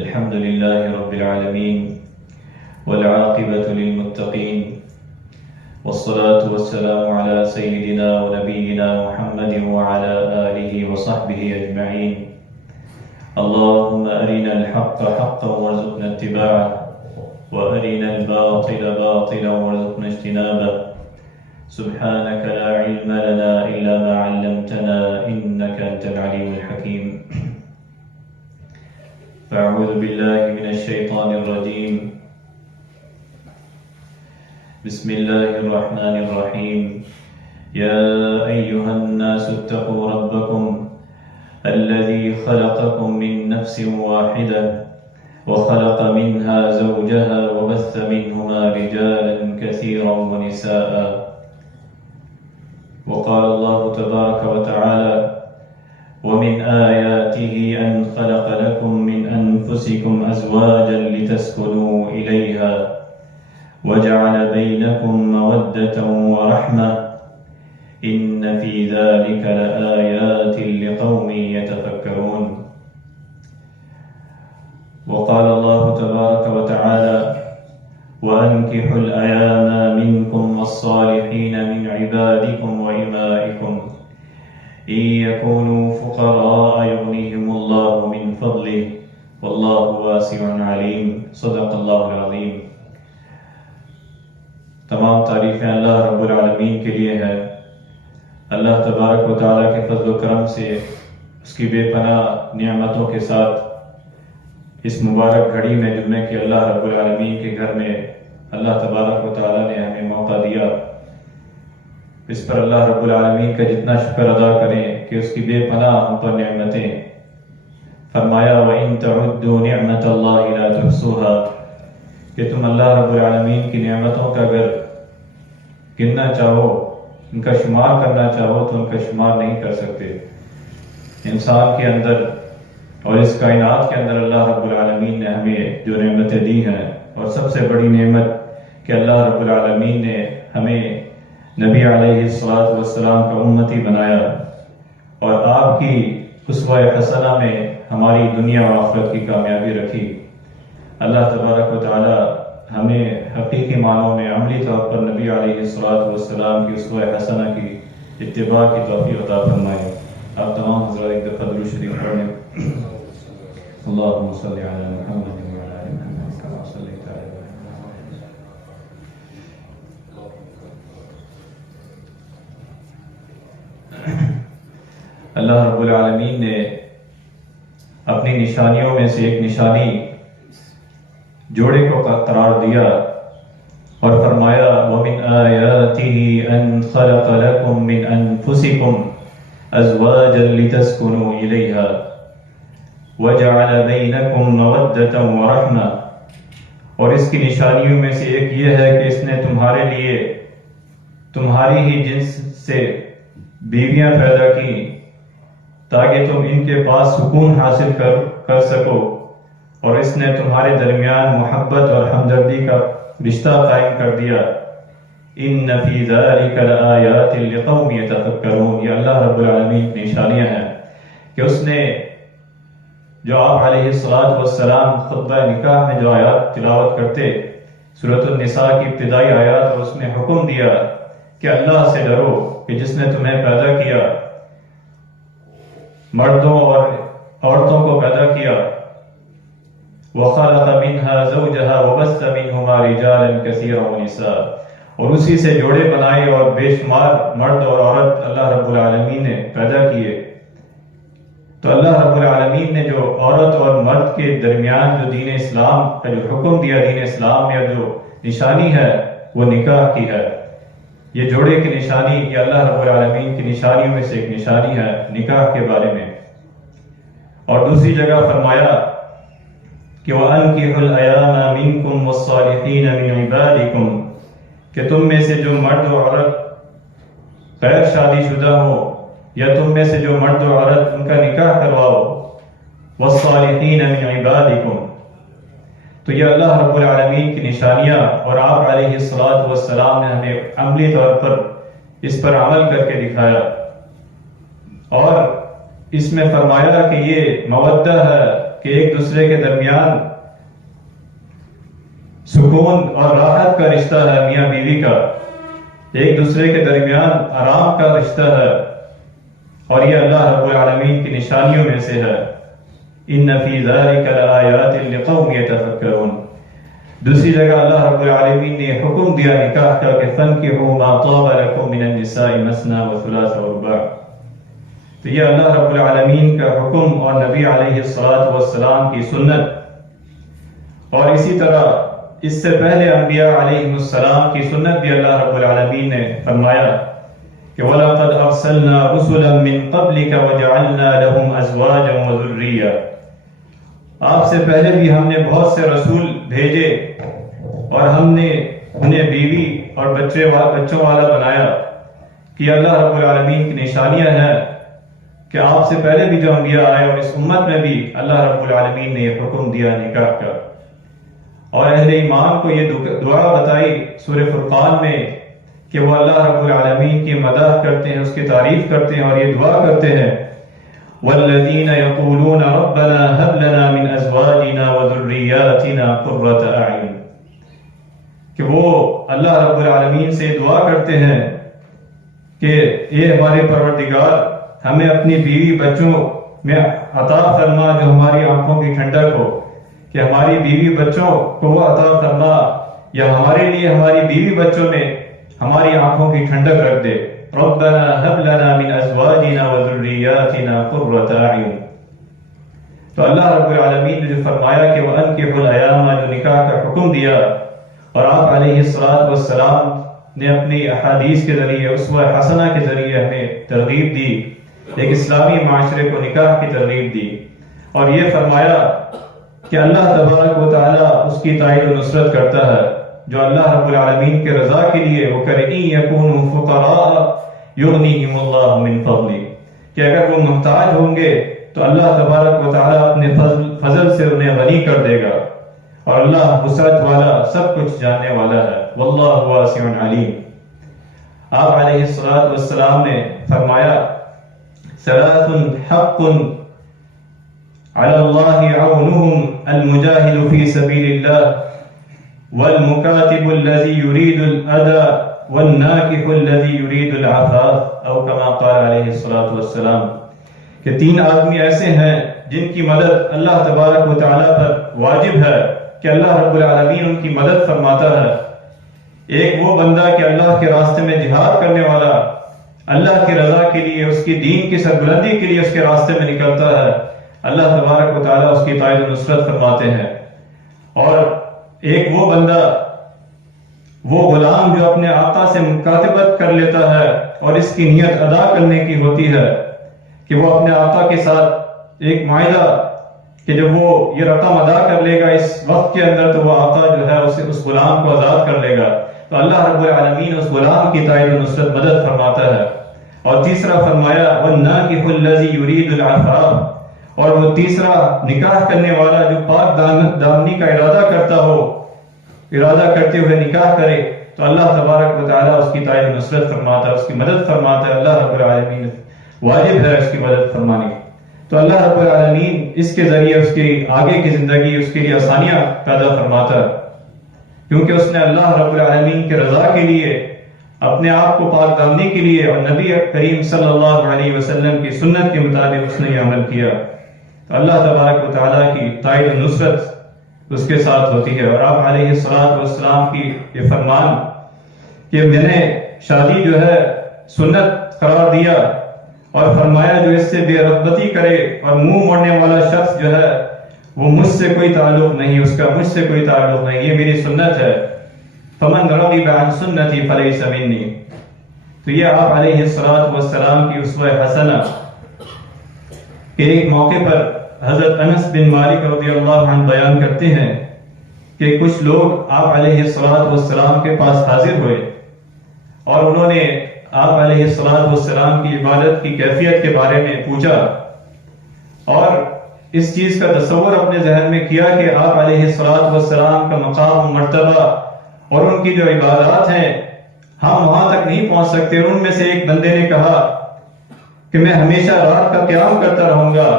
الحمد لله رب العالمين والعاقبة للمتقين والصلاة والسلام على سيدنا ونبينا محمد وعلى آله وصحبه أجمعين. اللهم أرنا الحق حقا وارزقنا اتباعه وأرنا الباطل باطلا وارزقنا اجتنابه. سبحانك لا علم لنا إلا ما علمتنا إنك أنت العليم الحكيم. فأعوذ بالله من الشيطان الرجيم. بسم الله الرحمن الرحيم. يا أيها الناس اتقوا ربكم الذي خلقكم من نفس واحدة وخلق منها زوجها وبث منهما رجالا كثيرا ونساء. وقال الله تبارك وتعالى: ومن آياته أن خلق لكم من أنفسكم أزواجا لتسكنوا إليها وجعل بينكم مودة ورحمة إن في ذلك لآيات لقوم يتفكرون. وقال الله تبارك وتعالى: وأنكحوا الأيام منكم والصالحين من عبادكم وإمائكم إن يكونوا فقراء يغنيهم الله من فضله والله واسع عليم. صدق اللہ العظیم. تمام تعریفیں اللہ رب العالمین کے لیے ہیں. اللہ تبارک و تعالیٰ کے فضل و کرم سے اس کی بے پناہ نعمتوں کے ساتھ اس مبارک گھڑی میں جمعے کے اللہ رب العالمین کے گھر میں اللہ تبارک و تعالیٰ نے ہمیں موقع دیا. اس پر اللہ رب العالمین کا جتنا شکر ادا کریں کہ اس کی بے پناہ ہم پر نعمتیں. فرمایا: وَإِن تَعُدُّوا نِعْمَةَ اللَّهِ لَا تُحْصُوهَا، کہ تم اللہ رب العالمین کی نعمتوں کا اگر گننا چاہو، ان کا شمار کرنا چاہو تو ان کا شمار نہیں کر سکتے. انسان کے اندر اور اس کائنات کے اندر اللہ رب العالمین نے ہمیں جو نعمتیں دی ہیں، اور سب سے بڑی نعمت کہ اللہ رب العالمین نے ہمیں نبی علیہ السلام کا امتی بنایا اور آپ کی اسوہ حسنہ میں ہماری دنیا و آخرت کی کامیابی رکھی. اللہ تبارک و تعالی ہمیں حقیقی معنوں میں عملی طور پر نبی علیہ السلام کی اسوہ حسنہ کی اتباع کی توفیق عطا فرمائے. آپ تمام حضرات ایک دفعہ درود شریف پڑھیں. اللہم صلی علی محمد وعلی آل محمد کما صلیت علی ابراہیم. اللہ رب العالمین نے اپنی نشانیوں میں سے ایک نشانی جوڑے کو قرار دیا اور فرمایا: وَمِنْ آيَاتِهِ أَنْ خَلَقَ لَكُم مِّنْ أَنفُسِكُمْ أَزْوَاجًا لِتَسْكُنُوا إِلَيْهَا وَجَعَلَ بَيْنَكُم مَّوَدَّةً وَرَحْمَةً. اور اس کی نشانیوں میں سے ایک یہ ہے کہ اس نے تمہارے لیے تمہاری ہی جنس سے بیویاں پیدا کی تاکہ تم ان کے پاس سکون حاصل کر سکو، اور اس نے تمہارے درمیان محبت اور ہمدردی کا رشتہ قائم کر دیا. ان فی ذلک لآیات لقوم یتفکرون. یہ اللہ رب العالمین کی نشانیاں ہیں کہ اس نے جو آپ علیہ السلام خطبہ نکاح میں جو آیات تلاوت کرتے، سورۃ النساء کی ابتدائی آیات، اور اس نے حکم دیا کہ اللہ سے ڈرو کہ جس نے تمہیں پیدا کیا، مردوں اور عورتوں کو پیدا کیا. وَخَلَقَ مِنْهَا زَوْجَهَا وَبَثَّ مِنْهُمَا رِجَالًا كَثِيرًا وَنِسَاءً. اور اسی سے جوڑے بنائے اور بے شمار مرد اور عورت اللہ رب العالمین نے پیدا کیے. تو اللہ رب العالمین نے جو عورت اور مرد کے درمیان جو دین اسلام کا جو حکم دیا، دین اسلام یا جو نشانی ہے وہ نکاح کی ہے. یہ جوڑے کی نشانی، یہ اللہ رب العالمین کی نشانیوں میں سے ایک نشانی ہے نکاح کے بارے میں. اور دوسری جگہ فرمایا کہ وَأَنْكِحُوا الْأَيَامَ مِنْكُمْ وَالصَّالِحِينَ مِنْ عِبَادِكُمْ، کہ تم میں سے جو مرد و عورت غیر شادی شدہ ہو یا تم میں سے جو مرد و عورت ان کا نکاح کرواؤ. وَالصَّالِحِينَ مِنْ عِبَادِكُمْ، تو یہ اللہ رب العالمین کی نشانیاں، اور آپ علیہ السلام نے ہمیں عملی طور پر اس پر عمل کر کے دکھایا. اور اس میں فرمایا کہ یہ مودہ ہے کہ ایک دوسرے کے درمیان سکون اور راحت کا رشتہ ہے، میاں بیوی کا ایک دوسرے کے درمیان آرام کا رشتہ ہے، اور یہ اللہ رب العالمین کی نشانیوں میں سے ہے۔ ان فی ذلک لآیات لقوم یتفکرون۔ دوسری جگہ اللہ رب العالمین نے حکم دیا نکاح کا کہ فانکحوا ما طاب لکم من النساء مثنی وثلاث ورباع۔ تو یہ اللہ رب العالمین کا حکم اور نبی علیہ الصلوۃ والسلام کی سنت، اور اسی طرح اس سے پہلے انبیاء علیہ السلام کی سنت بھی اللہ رب العالمین نے فرمایا کہ وَلَقَدْ أَرْسَلْنَا رُسُلًا مِّن قَبْلِكَ وَجَعَلْنَا لَهُمْ أَزْوَاجًا وَذُرِّيَّةً۔ آپ سے پہلے بھی ہم نے بہت سے رسول بھیجے اور ہم نے انہیں بیوی اور بچوں والا بنایا، کہ اللہ رب العالمین کی نشانیاں ہیں کہ آپ سے پہلے بھی جو انبیاء آئے اور اس امت میں بھی اللہ رب العالمین نے یہ حکم دیا نکاح کا۔ اور اہل ایمان کو یہ دعا بتائی سورہ فرقان میں کہ وہ اللہ رب العالمین کی مدح کرتے ہیں، اس کی تعریف کرتے ہیں اور یہ دعا کرتے ہیں وَالَّذِينَ يَقُولُونَ رَبَّنَا هَبْ لَنَا مِنْ أَزْوَاجِنَا وَذُرِّيَّاتِنَا قُرَّةَ أَعْيُنٍ، کہ وہ اللہ رب العالمین سے دعا کرتے ہیں کہ اے ہمارے پروردگار، ہمیں اپنی بیوی بچوں میں عطا فرما جو ہماری آنکھوں کی ٹھنڈک ہو، کہ ہماری بیوی بچوں کو وہ عطا فرما، یا ہمارے لیے ہماری بیوی بچوں میں ہماری آنکھوں کی ٹھنڈک رکھ دے۔ ربنا هب لنا من ازواجنا وذرياتنا قرة اعین۔ تو اللہ رب العالمین نے جو فرمایا کہ وانکحوا الایام، جو نکاح کا حکم دیا، اور آپ علیہ الصلوۃ والسلام نے اپنی احادیث کے ذریعے، اسوہ حسنہ کے ذریعے ہمیں ترغیب دی، ایک اسلامی معاشرے کو نکاح کی ترغیب دی، اور یہ فرمایا کہ اللہ تبارک و تعالی اس کی تائید و نصرت کرتا ہے جو اللہ رب العالمین کے رضا کے لیے وہ کرے۔ ان یکونوا فقراء یغنیہم اللہ من فضلہ، کہ اگر وہ محتاج ہوں گے تو اللہ تبارک و تعالی اپنے فضل سے انہیں غنی کر دے گا، اور اللہ وسعت والا، سب کچھ جاننے والا ہے، واللہ واسع علیم۔ آپ علیہ الصلوۃ والسلام نے فرمایا ثلاث حق علی اللہ عونہم المجاہد فی سبیل اللہ والمکاتب الذی یرید الاداء والناکح الذی یرید العفاف، او کما قال علیہ الصلوۃ والسلام، کہ تین آدمی ایسے ہیں جن کی مدد اللہ تبارک و تعالیٰ پر واجب ہے کہ اللہ رب العالمین ان کی مدد فرماتا ہے۔ ایک وہ بندہ کہ اللہ کے راستے میں جہاد کرنے والا، اللہ کی رضا کے لیے، اس کی دین کی سربلندی کے لیے اس کے راستے میں نکلتا ہے، اللہ تبارک و تعالیٰ اس کی تائید و نصرت فرماتے ہیں۔ اور ایک وہ بندہ، وہ غلام جو اپنے آقا سے مکاتبت کر لیتا ہے اور اس کی نیت ادا کرنے کی ہوتی ہے کہ وہ اپنے آقا کے ساتھ ایک معاہدہ کہ جب وہ یہ رقم ادا کر لے گا اس وقت کے اندر تو وہ آقا جو ہے اس غلام کو آزاد کر لے گا، تو اللہ رب العالمین اس غلام کی تائید و نصرت مدد فرماتا ہے۔ اور تیسرا فرمایا وَالنَّاكِحُ الَّذِي يُرِيدُ الْعَفَافَ، اور وہ تیسرا نکاح کرنے والا جو پاک دامنی کا ارادہ کرتا ہو، ارادہ کرتے ہوئے نکاح کرے، تو اللہ تبارک و تعالیٰ اس کی تائید و نصرت فرماتا ہے، اس کی مدد فرماتا ہے۔ اللہ رب العالمین واجب ہے اس کی مدد فرمانی۔ تو اللہ رب العالمین اس کے ذریعے اس کی آگے کی زندگی، اس کے لیے آسانیاں پیدا فرماتا ہے، کیونکہ اس نے اللہ رب العالمین کے رضا کے لیے، اپنے آپ کو پاک دامنی کے لیے اور نبی کریم صلی اللہ علیہ وسلم کی سنت کے مطابق اس نے یہ عمل کیا، تو اللہ تبارک و تعالیٰ کی تائید و نصرت اس کے ساتھ ہوتی ہے۔ اور آپ علیہ الصلوۃ والسلام کی یہ فرمان کہ میں نے شادی جو ہے سنت قرار دیا، اور فرمایا جو اس سے بے رغبتی کرے اور منہ موڑنے والا شخص جو ہے وہ مجھ سے کوئی تعلق نہیں، اس کا مجھ سے کوئی تعلق نہیں، یہ میری سنت ہے۔ فمن رغب عن سنتی فلیس منی۔ تو یہ آپ علیہ الصلوۃ والسلام کی اسوہ حسنہ کہ ایک موقع پر حضرت انس بن مالک رضی اللہ عنہ بیان کرتے ہیں کہ کچھ لوگ آپ علیہ الصلوۃ والسلام کے پاس حاضر ہوئے اور انہوں نے آپ علیہ الصلوۃ والسلام کی عبادت کی کیفیت کے بارے میں پوچھا، اور اس چیز کا تصور اپنے ذہن میں کیا کہ آپ علیہ الصلوۃ والسلام کا مقام و مرتبہ اور ان کی جو عبادات ہیں ہم وہاں تک نہیں پہنچ سکتے۔ ان میں سے ایک بندے نے کہا کہ میں ہمیشہ رات کا قیام کرتا رہوں گا،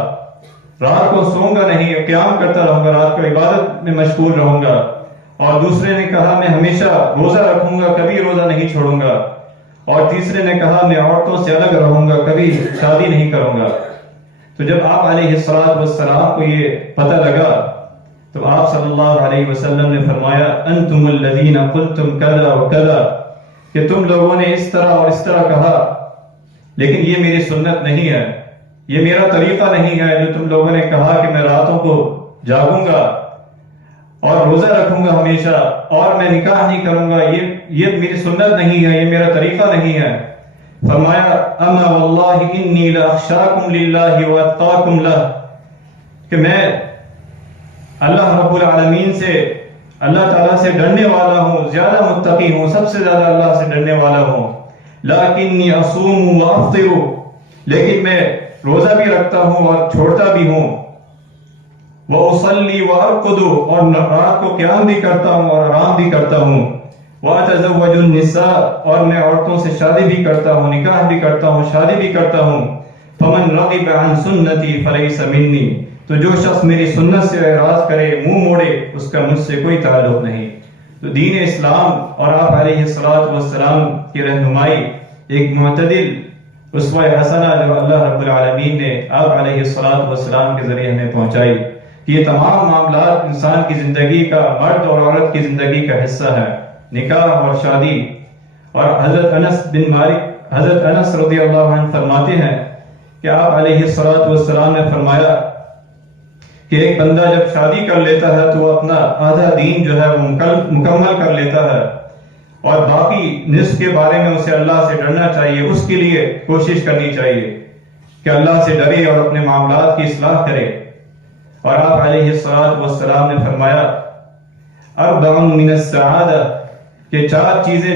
رات کو سوؤں گا نہیں، قیام کرتا رہوں گا، رات کو عبادت میں مشغول رہوں گا۔ اور دوسرے نے کہا میں ہمیشہ روزہ رکھوں گا، کبھی روزہ نہیں چھوڑوں گا۔ اور تیسرے نے کہا میں عورتوں سے الگ رہوں گا، کبھی شادی نہیں کروں گا۔ تو جب آپ علیہ السلام کو یہ پتہ لگا تو آپ صلی اللہ علیہ وسلم نے فرمایا انتم الذین قلتم کذا وکذا، کہ تم لوگوں نے اس طرح اور اس طرح کہا، لیکن یہ میری سنت نہیں ہے، یہ میرا طریقہ نہیں ہے جو تم لوگوں نے کہا کہ میں راتوں کو جاگوں گا اور روزہ رکھوں گا ہمیشہ اور میں نکاح نہیں کروں گا، یہ میری سنت نہیں ہے، یہ میرا طریقہ نہیں ہے۔ فرمایا اما واللہ انی لاخشاکم للہ واتقاکم لہ، کہ میں اللہ رب العالمین سے، اللہ تعالیٰ سے ڈرنے والا ہوں، زیادہ متقی ہوں، سب سے زیادہ اللہ سے ڈرنے والا ہوں۔ لیکنی اصوم وافطر، لیکن میں روزہ بھی رکھتا ہوں اور چھوڑتا بھی ہوں۔ وَأُصَلِّي وَأَرْقُدُ، اور رات کو قیام بھی کرتا ہوں اور آرام بھی کرتا ہوں۔ وَأَتَزَوَّجُ النِّسَاءَ، اور میں عورتوں سے شادی بھی کرتا ہوں، نکاح بھی کرتا ہوں، شادی بھی کرتا ہوں۔ فَمَنْ رَغِبَ عَنْ سُنَّتِي فَلَيْسَ مِنِّي، تو جو شخص میری سنت سے اعراض کرے، منہ موڑے، اس کا مجھ سے کوئی تعلق نہیں۔ تو دین اسلام اور آپ علیہ السلام کی رہنمائی ایک معتدل اسوہ حسنہ جو اللہ رب العالمین نے آپ علیہ السلام کے ذریعے ہمیں پہنچائی، یہ تمام معاملات انسان کی زندگی کا، مرد اور عورت کی زندگی کا حصہ ہے، نکاح اور شادی۔ اور حضرت انس رضی اللہ عنہ فرماتے ہیں کہ آپ علیہ السلام نے فرمایا کہ ایک بندہ جب شادی کر لیتا ہے تو وہ اپنا آدھا دین جو ہے وہ مکمل کر لیتا ہے، اور باقی نصف کے بارے میں اسے اللہ سے ڈرنا چاہیے، اس کے لیے کوشش کرنی چاہیے کہ اللہ سے ڈرے اور اپنے معاملات کی اصلاح کرے۔ اور آپ علیہ السلام نے فرمایا اربع من السعادہ، کہ چار چیزیں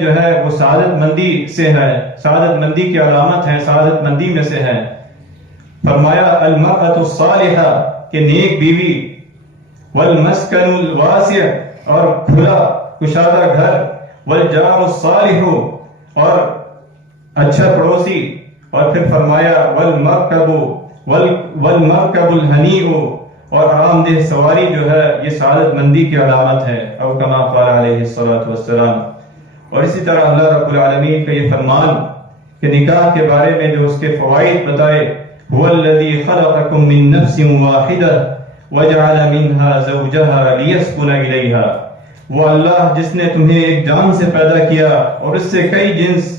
جو ہے وہ سعادت مندی سے ہے، سعادت مندی کی علامت ہیں، سعادت مندی میں سے ہیں۔ فرمایا المرأة الصالحہ، کہ نیک بیوی، والمسکن الواسع، اور کھلا کشادہ گھر، والجار الصالح، اور اچھا پڑوسی، اور پھر فرمایا والمرکب الحنیء، اور آرام دہ سواری جو ہے یہ سعادت مندی کی علامت ہے، او کما قال علیہ السلام۔ اور اسی طرح اللہ رب العالمین کا یہ فرمان کہ نکاح کے بارے میں جو اس کے فوائد بتائے، هو الذی خلقکم من نفس واحدہ وجعل منها زوجها ليسكن إليها، وہ اللہ جس نے تمہیں ایک جان سے پیدا کیا اور اس سے کئی جنس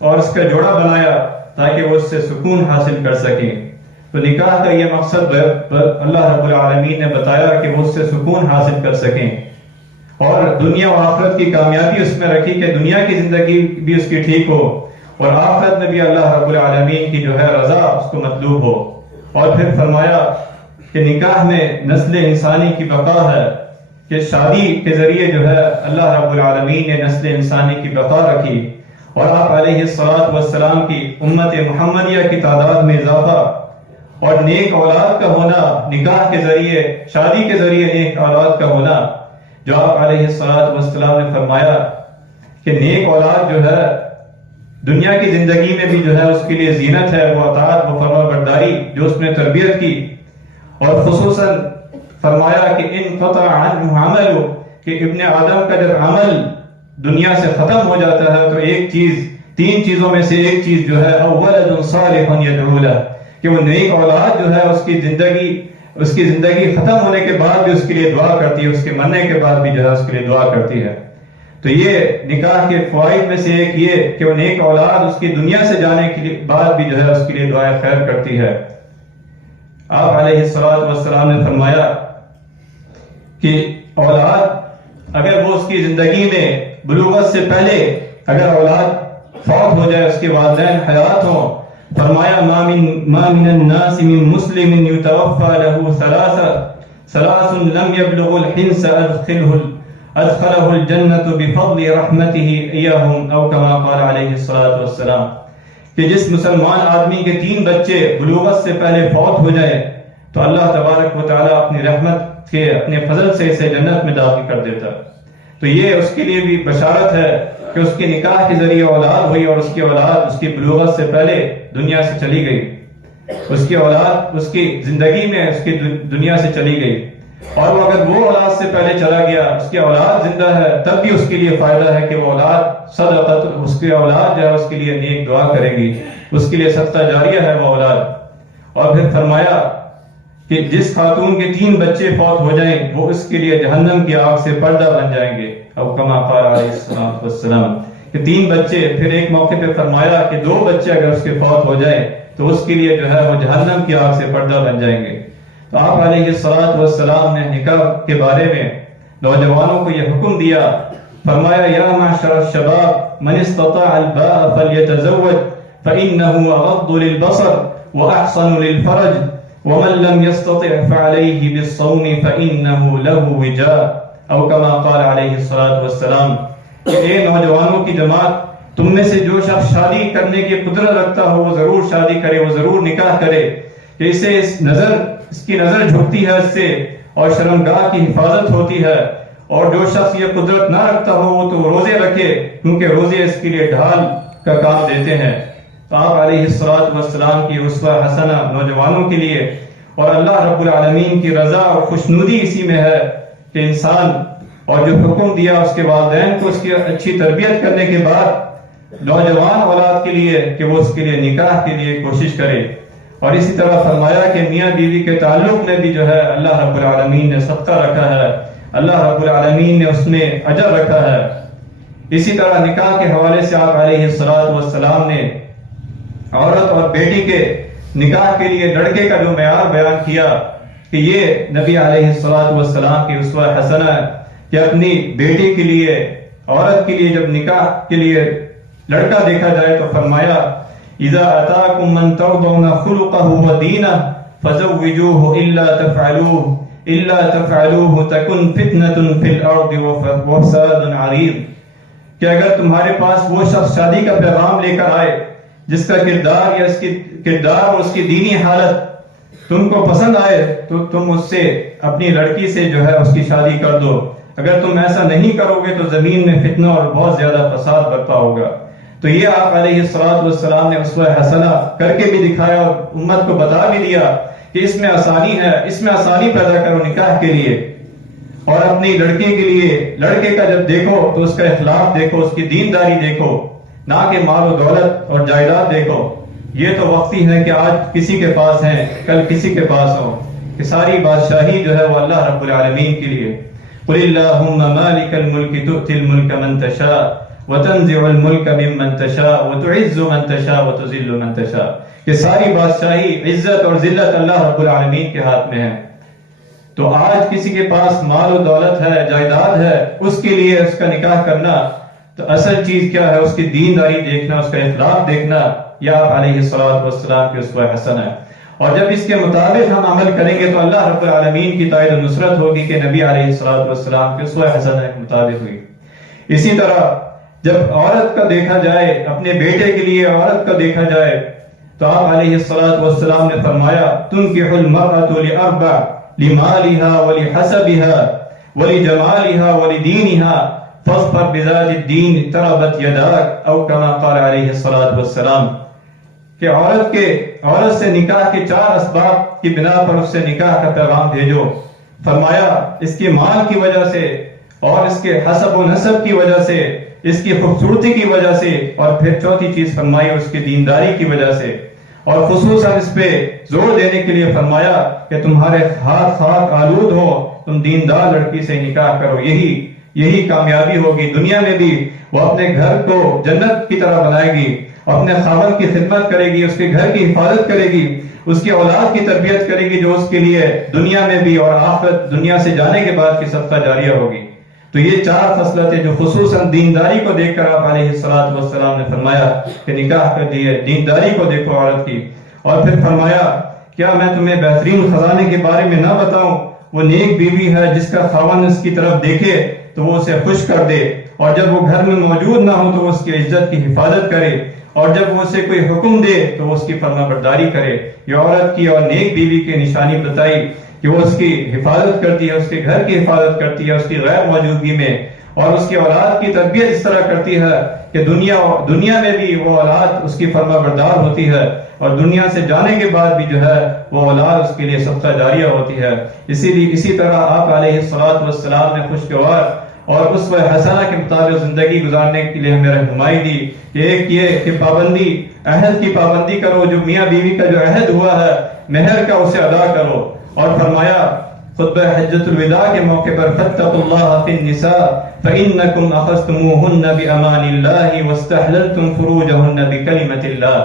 اور اس کا جوڑا بنایا تاکہ وہ اس سے سکون حاصل کر سکیں۔ تو نکاح کا یہ مقصد اللہ رب العالمین نے بتایا کہ وہ اس سے سکون حاصل کر سکیں، اور دنیا و آخرت کی کامیابی اس میں رکھی کہ دنیا کی زندگی بھی اس کی ٹھیک ہو اور آخرت میں بھی اللہ رب العالمین کی جو ہے رضا اس کو مطلوب ہو۔ اور پھر فرمایا کہ نکاح میں نسل انسانی کی بقا ہے، کہ شادی کے ذریعے جو ہے اللہ رب العالمین نے نسل انسانی کی بقا رکھی، اور آپ علیہ السلام کی امت محمدیہ کی تعداد میں اضافہ، اور نیک اولاد کا ہونا، نکاح کے ذریعے، شادی کے ذریعے نیک اولاد کا ہونا، جو آپ علیہ السلام نے فرمایا کہ نیک اولاد جو ہے دنیا کی زندگی میں بھی جو ہے اس کے لیے زینت ہے، وہ اطاعت، وہ فرما برداری جو اس نے تربیت کی، اور خصوصاً فرمایا کہ انقطع عنہ عمل، کہ ابن آدم کا جب عمل دنیا سے ختم ہو جاتا ہے تو ایک چیز، تین چیزوں میں سے ایک چیز جو ہے ولد صالح یدعو لہ، کہ وہ نیک اولاد جو ہے اس کی زندگی ختم ہونے کے بعد بھی اس کے لیے دعا کرتی ہے، اس کے مرنے کے بعد بھی جو ہے اس کے لیے دعا کرتی ہے۔ تو یہ نکاح کے فوائد میں سے ایک یہ کہ وہ نیک اولاد اس کی دنیا سے جانے کے بعد بھی جو ہے اس کے لیے دعائیں خیر کرتی ہے۔ آپ علیہ السلام نے فرمایا کہ اولاد اگر وہ اس کی زندگی میں بلوغت سے پہلے اگر اولاد فوت ہو جائے، اس کے والدین حیات ہوں، فرمایا ما من الناس من مسلم يتوفى له ثلاث لم يبلغ الحنس ادخله الجنة بفضل رحمته اياهم، او كما قال علیہ السلام، کہ جس مسلمان آدمی کے تین بچے بلوغت سے پہلے فوت ہو جائے تو اللہ تبارک و تعالیٰ اپنی رحمت کے، اپنے فضل سے اسے جنت میں داخل کر دیتا۔ تو یہ اس کے لیے بھی بشارت ہے کہ اس کے نکاح کے ذریعے اولاد ہوئی اور اس کی اولاد اس کی بلوغت سے پہلے دنیا سے چلی گئی۔ اس کی اولاد اس کی زندگی میں اس کی دنیا سے چلی گئی، اور وہ اگر وہ اولاد سے پہلے چلا گیا، اس کی اولاد زندہ ہے، تب بھی اس کے لیے فائدہ ہے کہ وہ اولاد صدقت، اس کی اولاد جو ہے اس کے لیے نیک دعا کرے گی، اس کے لیے صدقہ جاریہ ہے وہ اولاد۔ اور پھر فرمایا کہ جس خاتون کے 3 بچے فوت ہو جائیں وہ اس کے لیے جہنم کی آگ سے پردہ بن جائیں گے، او کما قال علیہ السلام، کہ 3 بچے، پھر ایک موقع پہ فرمایا کہ 2 بچے اگر اس کے فوت ہو جائیں تو اس کے لیے جو ہے وہ جہنم کی آگ سے پردہ بن جائیں گے۔ تو آپ علیہ السلام نے نکاح کے بارے میں نوجوانوں کو یہ حکم دیا، فرمایا یا معشر الشباب من استطاع الباء فلیتزوج فإنه اغض للبصر واحصن للفرج ومن لم يستطع فعليه بالصوم فإنه له وجاء، او كما قال علیہ السلام، کہ اے نوجوانوں کی جماعت، تم میں سے جو شخص شادی کرنے کی قدرت رکھتا ہو وہ ضرور شادی کرے، وہ ضرور نکاح کرے، کہ اسے اس کی نظر جھکتی ہے اس سے، اور شرمگاہ کی حفاظت ہوتی ہے، اور جو شخص یہ قدرت نہ رکھتا ہو وہ تو روزے رکھے، کیونکہ روزے اس کے لیے ڈھال کا کام دیتے ہیں۔ تو آپ علیہ السلام کی اسوہ حسنہ نوجوانوں کے لیے، اور اللہ رب العالمین کی رضا اور خوشنودی اسی میں ہے کہ انسان، اور جو حکم دیا اس کے والدین کو اس کی اچھی تربیت کرنے کے بعد نوجوان اولاد کے لیے کہ وہ اس کے لیے نکاح کے لیے کوشش کرے۔ اور اسی طرح فرمایا کہ میاں بیوی کے تعلق میں بھی جو ہے اللہ رب العالمین نے صدقہ رکھا ہے، اللہ رب العالمین نے اس میں اجر رکھا ہے۔ اسی طرح نکاح کے حوالے سے آپ علیہ السلام نے عورت اور بیٹی کے نکاح کے لیے لڑکے کا جو معیار بیان کیا کہ یہ نبی علیہ السلام کی اسوہ حسنہ ہے کہ اپنی بیٹی کے لیے، عورت کے لیے جب نکاح کے لیے لڑکا دیکھا جائے تو فرمایا اذا اتاکم من ترضون خلقه ودینہ فزوجوه الا تفعلوه تکن فتنة فی الارض وفساد عریض، کہ اگر تمہارے پاس وہ شخص شادی کا پیغام لے کر آئے جس کا کردار یا اس کی کردار اور اس کی دینی حالت تم کو پسند آئے تو تم اس سے، اپنی لڑکی سے جو ہے اس کی شادی کر دو، اگر تم ایسا نہیں کرو گے تو زمین میں فتنہ اور بہت زیادہ فساد برپا ہوگا۔ تو یہ آپ علیہ السلام نے اسوہ حسنہ کر کے بھی دکھایا اور امت کو بتا بھی دیا کہ اس میں آسانی ہے، اس میں آسانی پیدا کرو نکاح کے لیے، اور اپنی لڑکی کے لیے لڑکے کا جب دیکھو تو اس کا اخلاق دیکھو، اس کی دینداری دیکھو، نہ کہ مال و دولت اور جائیداد دیکھو۔ یہ تو وقتی ہے کہ آج کسی کے پاس ہیں، کل کسی کے پاس ہو، کہ ساری بادشاہی جو ہے وہ اللہ رب العالمین کے لیے۔ قل اللہم مالک الملک تؤتی الملک من تشاء وتنزع الملک ممن تشاء وتعز من تشاء وتذل من تشاء، کہ ساری بادشاہی، عزت اور ذلت اللہ رب العالمین کے ہاتھ میں ہے۔ تو آج کسی کے پاس مال و دولت ہے، جائیداد ہے، اس کے لیے اس کا نکاح کرنا، تو اصل چیز کیا ہے؟ اس کی دینداری دیکھنا، اس کا اخلاق دیکھنا، یا آپ علیہ السلام کی اسوہ حسنہ ہے۔ اور جب اس کے مطابق ہم عمل کریں گے تو اللہ رب العالمین کی تائید و نصرت ہوگی کہ نبی علیہ السلام کی اسوہ حسنہ کے مطابق ہوئی۔ اسی طرح جب عورت کا دیکھا جائے، اپنے بیٹے کے لیے عورت کا دیکھا جائے، تو آپ علیہ السلام نے فرمایا تنکح المرأة لأربع لمالها ولحسبها ولجمالها ولدینها فاظفر بذات الدین تربت یداک، او کما قال علیہ السلام، کہ عورت سے نکاح کے 4 اسباب کی بنا پر اس سے نکاح کا پیغام بھیجو۔ فرمایا اس کے مال کی وجہ سے، اور اس کے حسب و نسب کی وجہ سے، اس کی خوبصورتی کی وجہ سے، اور پھر چوتھی چیز فرمائی اس کی دینداری کی وجہ سے، اور خصوصاً اس پہ زور دینے کے لیے فرمایا کہ تمہارے ہاتھ خاک آلود ہو، تم دیندار لڑکی سے نکاح کرو، یہی کامیابی ہوگی دنیا میں بھی، وہ اپنے گھر کو جنت کی طرح بنائے گی، اپنے خاوند کی خدمت کرے گی، اس کے گھر کی حفاظت کرے گی، اس کی اولاد کی تربیت کرے گی، جو اس کے لیے دنیا میں بھی اور آخرت دنیا سے جانے کے بعد کی صدقہ جاریہ ہوگی۔ تو یہ 4 خصلتیں جو خصوصاً دینداری کو دیکھ کر آپ علیہ السلام نے فرمایا کہ نکاح کر دیے، دینداری کو دیکھو عورت کی۔ اور پھر فرمایا کیا میں تمہیں بہترین خزانے کے بارے میں نہ بتاؤں؟ وہ نیک بیوی ہے جس کا خاوند اس کی طرف دیکھے تو وہ اسے خوش کر دے، اور جب وہ گھر میں موجود نہ ہو تو وہ اس کی عزت کی حفاظت کرے، اور جب وہ اسے کوئی حکم دے تو وہ اس کی فرما برداری کرے۔ یہ عورت کی اور نیک بیوی کی نشانی بتائی کہ وہ اس کی حفاظت کرتی ہے، اس کے گھر کی حفاظت کرتی ہے اس کی غیر موجودگی میں، اور اس کی اولاد کی تربیت اس طرح کرتی ہے کہ دنیا میں بھی وہ اولاد اس کی فرما بردار ہوتی ہے، اور دنیا سے جانے کے بعد بھی جو ہے وہ اولاد اس کے لیے صدقہ جاریہ ہوتی ہے۔ اسی طرح آپ علیہ السلام نے خوشگوار اور اسوہ حسنہ کے مطابق زندگی گزارنے کے لیے ہمیں رہنمائی دی کہ ایک یہ کہ عہد کی پابندی کرو، جو میاں بیوی کا جو عہد ہوا ہے مہر کا اسے ادا کرو، اور فرمایا خطبہ حجۃ الوداع کے موقع پر فاتقوا اللہ فی النساء فإنکم اخذتموہن بأمان اللہ واستحللتم فروجہن بکلمۃ اللہ،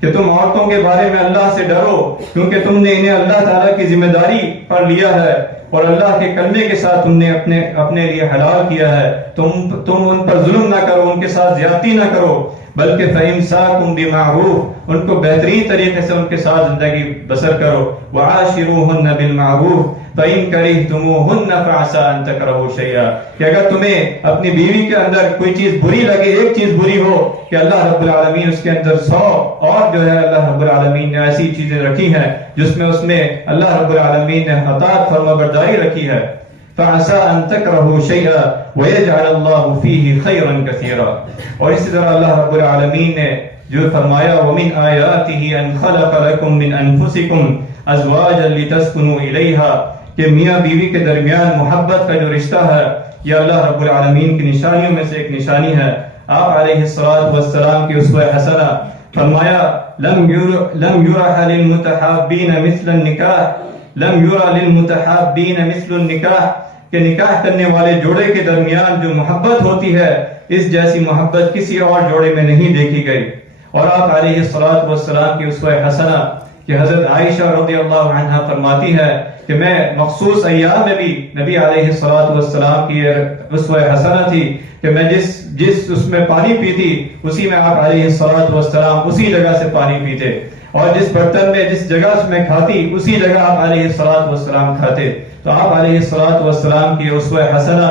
کہ تم عورتوں کے بارے میں اللہ سے ڈرو کیونکہ تم نے انہیں اللہ تعالیٰ کی ذمہ داری پر لیا ہے اور اللہ کے کلمے کے ساتھ تم نے اپنے لیے حلال کیا ہے۔ تم ان پر ظلم نہ کرو، ان کے ساتھ زیادتی نہ کرو، بلکہ فإمساکم بمعروف، ان کو بہترین طریقے سے ان کے ساتھ زندگی بسر کرو، وعاشروہن بالمعروف فإن کرہتموہن فعسى ان تکرہوا شیئا، کہ اگر تمہیں اپنی بیوی کے اندر کوئی چیز بری لگے، ایک چیز بری ہو، کہ اللہ رب العالمین اس کے اندر 100 اور جو ہے اللہ رب العالمین نے ایسی چیزیں رکھی ہیں جس میں اللہ رب العالمین نے اطاعت فرمانبرداری رکھی ہے، فعسى ان تکرہوا شیئا ویجعل اللہ فیہ خیرا کثیرا، اور اسی طرح اللہ رب العالمین نے جو فرمایا وَمِنْ آیَاتِهِ أَنْ خَلَقَ لَكُم مِّنْ أَنفُسِكُمْ أَزْوَاجًا لِتَسْكُنُوا إِلَيْهَا، کہ میاں بیوی کے درمیان محبت کا جو رشتہ ہے یہ اللہ رب العالمین کی نشانیوں میں سے ایک نشانی ہے۔ آپ علیہ السلام کی اسوہ حسنہ فرمایا لم یرح للمتحابین مثل النکاح، کہ نکاح کرنے والے جوڑے کے درمیان جو محبت ہوتی ہے اس جیسی محبت کسی اور جوڑے میں نہیں دیکھی گئی۔ اور آپ علیہ السلام کی اسوہ حسنہ کہ حضرت عائشہ رضی اللہ عنہا فرماتی ہے کہ میں مخصوص ایام میں بھی نبی علیہ السلام کی اسوہ حسنہ تھی کہ میں جس اس میں پانی پیتی اسی میں آپ علیہ السلام اسی جگہ سے پانی پیتے، اور جس برتن میں جس جگہ میں کھاتی اسی جگہ آپ علیہ السلام کھاتے۔ تو آپ علیہ السلام کی اسوہ حسنہ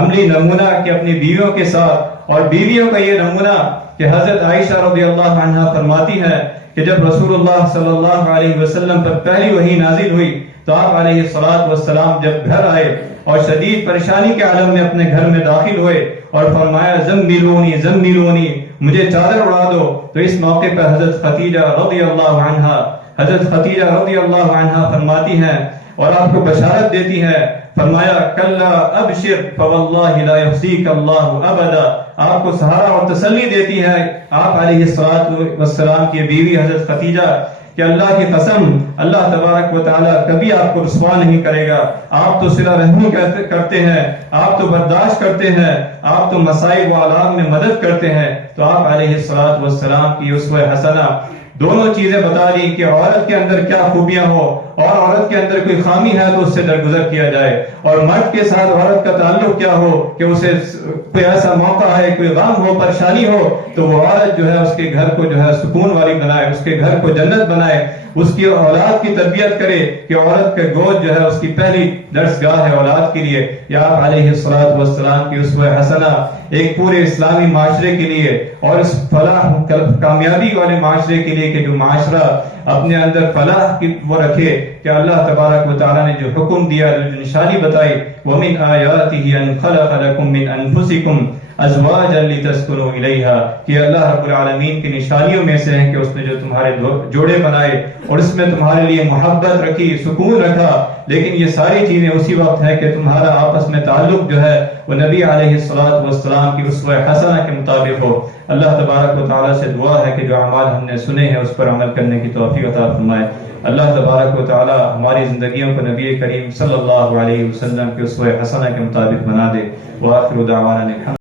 عملی نمونہ کہ اپنی بیویوں کے ساتھ، اور بیویوں کا یہ نمونہ کہ حضرت عائشہ رضی اللہ عنہا فرماتی ہے کہ جب رسول اللہ صلی اللہ علیہ وسلم پر پہلی وحی نازل ہوئی تو آپ علیہ السلام جب گھر آئے اور شدید پریشانی کے عالم میں اپنے گھر میں داخل ہوئے اور فرمایا زملونی مجھے چادر اڑا دو، تو اس موقع پر حضرت خدیجہ رضی اللہ عنہا فرماتی ہیں اور آپ کو بشارت دیتی ہیں، فرمایا کلا ابشر فواللہ لا یخزیک اللہ ابدا، آپ کو سہارا اور تسلی دیتی ہے آپ علیہ السلام کی بیوی حضرت خدیجہ کہ اللہ کی قسم اللہ تبارک و تعالی کبھی آپ کو رسوا نہیں کرے گا، آپ تو صلہ رحمی کرتے ہیں، آپ تو برداشت کرتے ہیں، آپ تو مصائب و آلام میں مدد کرتے ہیں۔ تو آپ علیہ السلام کی اسوہ حسنہ دونوں چیزیں بتا دی کہ عورت کے اندر کیا خوبیاں ہو، اور عورت کے اندر کوئی خامی ہے تو اس سے درگزر کیا جائے، اور مرد کے ساتھ عورت کا تعلق کیا ہو کہ اسے کوئی ایسا موقع ہے، کوئی غم ہو، پریشانی ہو تو وہ عورت جو ہے اس کے گھر کو جو ہے سکون والی بنائے، اس کے گھر کو جنت بنائے، اس کی اولاد کی تربیت کرے کہ عورت کا گود جو ہے اس کی پہلی درسگاہ ہے اولاد کے لیے۔ یا آپ علیہ السلام کی اسوہ حسنہ ایک پورے اسلامی معاشرے کے لیے اور اس فلاح کامیابی والے معاشرے کے لیے کہ جو معاشرہ اپنے اندر فلاح کی وہ رکھے، کہ اللہ تبارک و تعالیٰ نے جو حکم دیا، جو نشانی بتائی وَمِنْ آيَاتِهِ أَنْ خَلَقَ لَكُم مِّنْ أَنفُسِكُمْ أَزْوَاجًا لِتَسْكُنُوا إِلَيْهَا، کہ اللہ رب العالمین کی نشانیوں میں سے ہے کہ اس نے جو تمہارے جوڑے بنائے اور اس میں تمہارے لیے محبت رکھی، سکون رکھا، لیکن یہ ساری چیزیں اسی وقت ہے کہ تمہارا آپس میں تعلق جو ہے وہ نبی علیہ السلام کی اسوہ حسنہ کے مطابق ہو۔ اللہ تبارک و تعالیٰ سے دعا ہے کہ جو اعمال ہم نے سنے ہیں اس پر عمل کرنے کی توفیق عطا فرمائے۔ اللہ تبارک و تعالیٰ ہماری زندگیوں کو نبی کریم صلی اللہ علیہ وسلم کی اسوہ حسنہ کے مطابق بنا دے۔ وآخر دعوانا